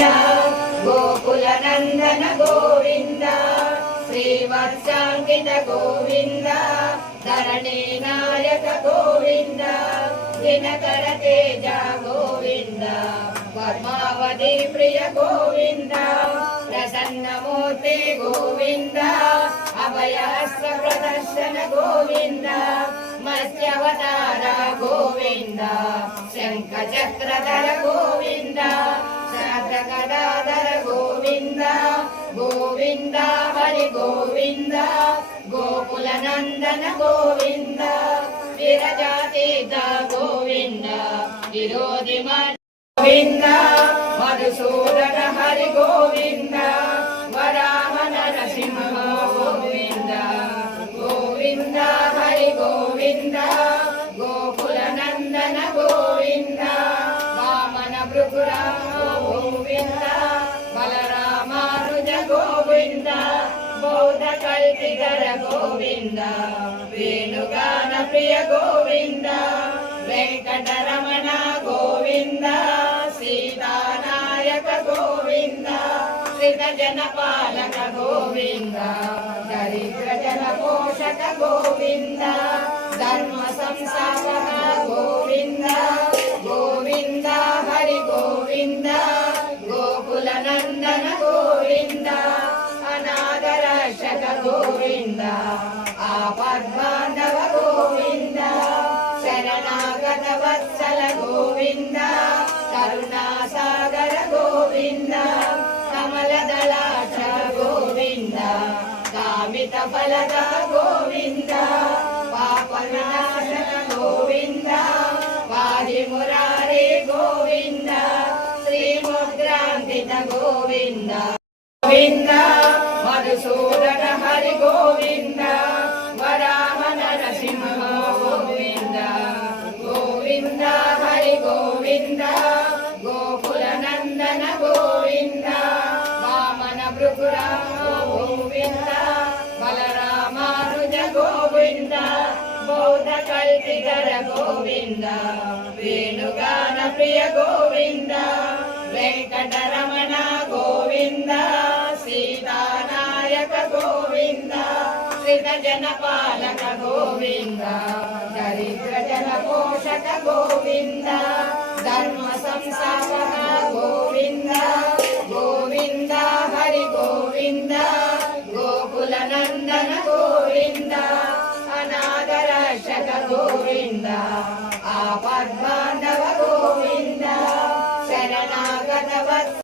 गोकुल नंदन गोविंद श्रीवत्सांकित गोविंद धरणी नायक गोविंद दिनकर तेज गोविंद पद्मावती प्रिय गोविंद प्रसन्न मूर्ति गोविंद अभयहस्त प्रदर्शन गोविंद मत्स्यावतार गोविंद शंख चक्रधर गोविंद गदाधर गोविंद गोविंद हरि गोविंद गोकुल नंदन गोविंद विरजातीत गोविंद विरोधि गोविंद मधुसूदन हरि गोविंद वराहन नरसिंह गोविंद गोविंद हरि गोविंद गोकुल नंदन गोविंद वामन भृगुराम गोविंद बलरामानुज गोविंद बौद्ध कल्पितर गोविंद वेणुगान प्रिय गोविंद वेंकटरमण गोविंद सीतानायक गोविंद श्रित जनपालक गोविंद दरिद्र जन पोषक गोविंद धर्म संस्थापक गोविंद गोविंद हरि गोविंद गोकुल नंदन गोविंद अनाथ रक्षक गोविंद आपद्बांधव गोविंद शरणागत वत्सल गोविंद करुणासागर गोविंद कमलदलाक्ष गोविंद कामित फलद गोविंद पापविनाशन गोविंद पाहि मुरारे गोविंद श्रीमुद्रान्वित गोविंद गोविंद मधुसूदन हरि गोविंद वराहन नरसिंह गोविंद गोविंद हरि गोविंद गोकुल नंदन गोविंद वामन भृगुराम गोविंद बलरामानुज गोविंद बौद्ध कल्पितर गोविंद वेणुगान प्रिय गोविंद वेंकटरमण गोविंद सीतानायक गोविंद श्रित जनपालक गोविंद दरिद्र जन पोषक गोविंद धर्म संस्थापक गोविंद गोविंद हरि गोविंद गोकुल नंदन गोविंद अनाथ रक्षक गोविंद आपद्बांधव